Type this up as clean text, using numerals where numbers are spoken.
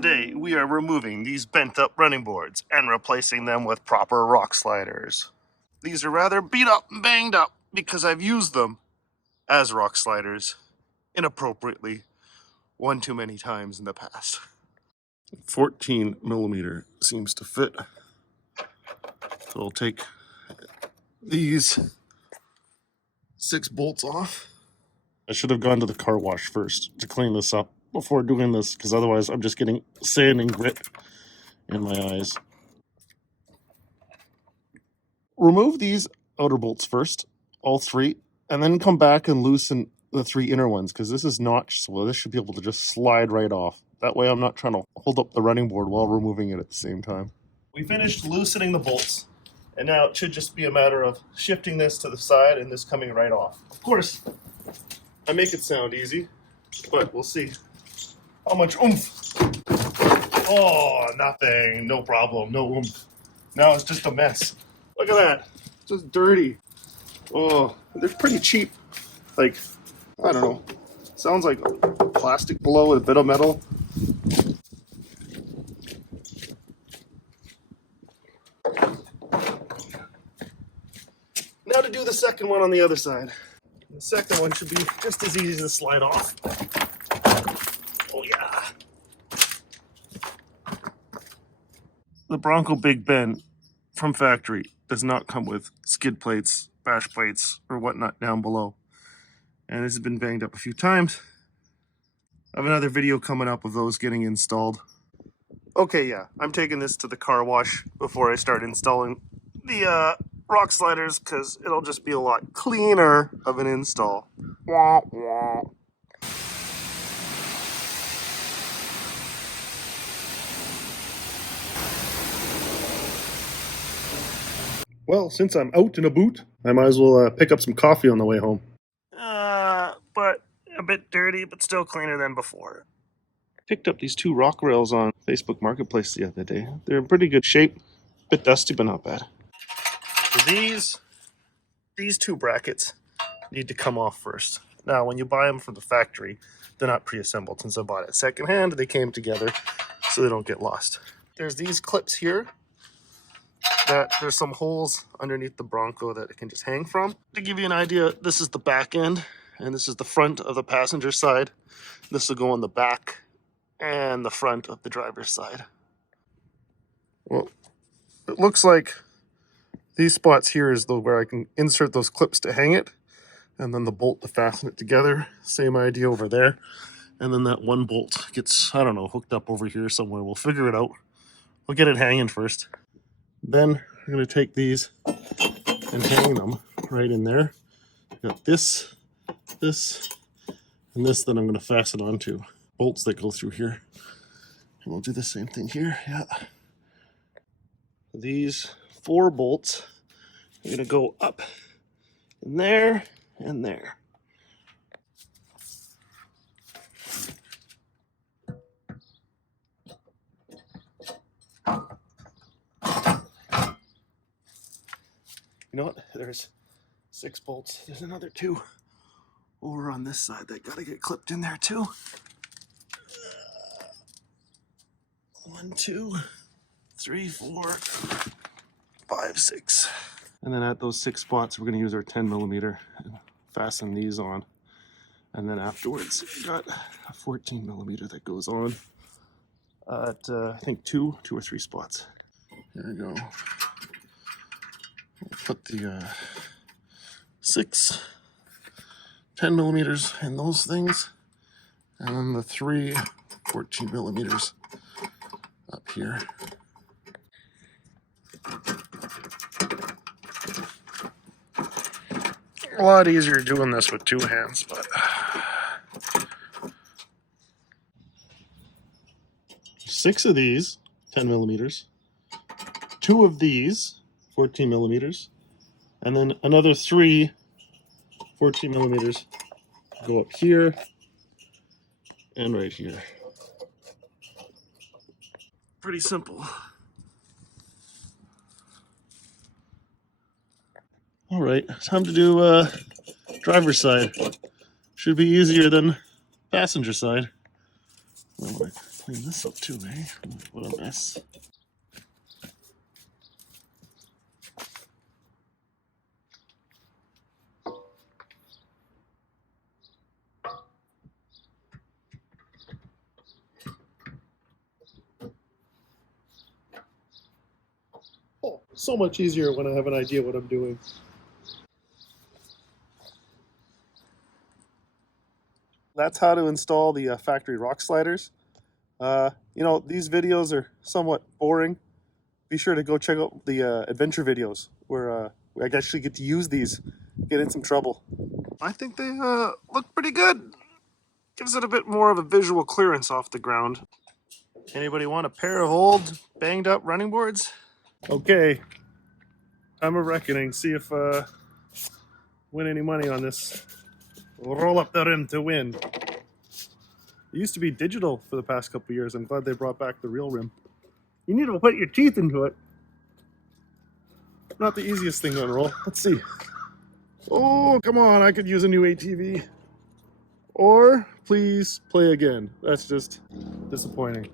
Today we are removing these bent up running boards and replacing them with proper rock sliders. These are rather beat up and banged up because I've used them as rock sliders inappropriately one too many times in the past. 14 millimeter seems to fit. So I'll take these 6 bolts off. I should have gone to the car wash first to clean this up before doing this, because otherwise I'm just getting sand and grit in my eyes. Remove these outer bolts first, all 3, and then come back and loosen the 3 inner ones, because this is notched, so this should be able to just slide right off. That way I'm not trying to hold up the running board while removing it at the same time. We finished loosening the bolts, and now it should just be a matter of shifting this to the side and this coming right off. Of course, I make it sound easy, but we'll see how much oomph. Oh, nothing, no problem, no oomph. Now it's just a mess. Look at that, just dirty. Oh, they're pretty cheap. Like, I don't know, sounds like plastic below with a bit of metal. Now to do the second one on the other side. The second one should be just as easy to slide off. Oh yeah. The Bronco Big Bend from factory does not come with skid plates, bash plates, or whatnot down below. And this has been banged up a few times. I have another video coming up of those getting installed. Okay, yeah, I'm taking this to the car wash before I start installing the rock sliders, because it'll just be a lot cleaner of an install. Wah, wah. Well, since I'm out and about, I might as well pick up some coffee on the way home. But a bit dirty, but still cleaner than before. Picked up these 2 rock rails on Facebook Marketplace the other day. They're in pretty good shape. Bit dusty, but not bad. So these 2 brackets need to come off first. Now, when you buy them from the factory, they're not pre-assembled. Since I bought it secondhand, they came together so they don't get lost. There's these clips here. That there's some holes underneath the Bronco that it can just hang from. To give you an idea, this is the back end, and this is the front of the passenger side. This will go on the back and the front of the driver's side. Well, it looks like these spots here is where I can insert those clips to hang it, and then the bolt to fasten it together. Same idea over there. And then that one bolt gets, I don't know, hooked up over here somewhere. We'll figure it out. We'll get it hanging first. Then we're going to take these and hang them right in there. Got this, and this that I'm going to fasten onto. Bolts that go through here. And we'll do the same thing here. Yeah. These 4 bolts are going to go up in there and there. You know what? There's 6 bolts. There's another 2 over on this side that gotta get clipped in there too. 1, 2, 3, 4, 5, 6. And then at those 6 spots, we're gonna use our 10 millimeter and fasten these on. And then afterwards, we got a 14 millimeter that goes on at I think 2 or 3 spots. There we go. Put the 6 10 millimeters in those things, and then the 3 14 millimeters up here. A lot easier doing this with 2 hands, but 6 of these 10 millimeters, 2 of these 14 millimeters, and then another 3 14 millimeters go up here and right here. Pretty simple. All right, time to do driver's side. Should be easier than passenger side. I'm gonna Clean this up too, eh? What a mess. Oh, so much easier when I have an idea what I'm doing. That's how to install the factory rock sliders. These videos are somewhat boring. Be sure to go check out the adventure videos where I actually get to use these, get in some trouble. I think they look pretty good. Gives it a bit more of a visual clearance off the ground. Anybody want a pair of old, banged up running boards? Okay, I'm a reckoning. See if win any money on this. Roll up the rim to win. It used to be digital for the past couple of years. I'm glad they brought back the real rim. You need to put your teeth into it. Not the easiest thing to unroll. Let's see. Oh, come on. I could use a new ATV. Or, please play again. That's just disappointing.